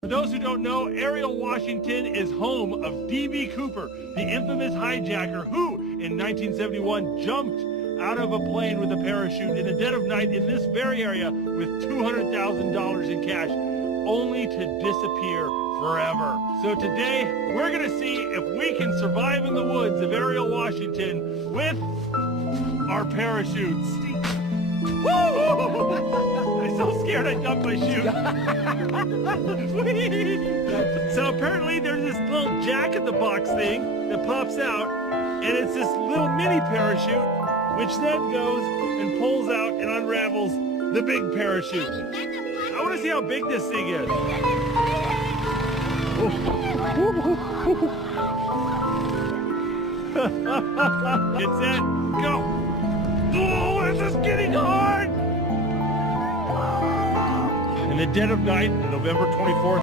For those who don't know, Ariel, Washington is home of D.B. Cooper, the infamous hijacker who, in 1971, jumped out of a plane with a parachute in the dead of night in this very area with $200,000 in cash, only to disappear forever. So today, we're going to see if we can survive in the woods of Ariel, Washington with our parachutes. Woo! I'm so scared I dumped my chute. So apparently there's this little jack-in-the-box thing that pops out, and it's this little mini parachute, which then goes and pulls out and unravels the big parachute. I want to see how big this thing is. Get set, go! Oh, this is getting hard! In the dead of night, November 24th,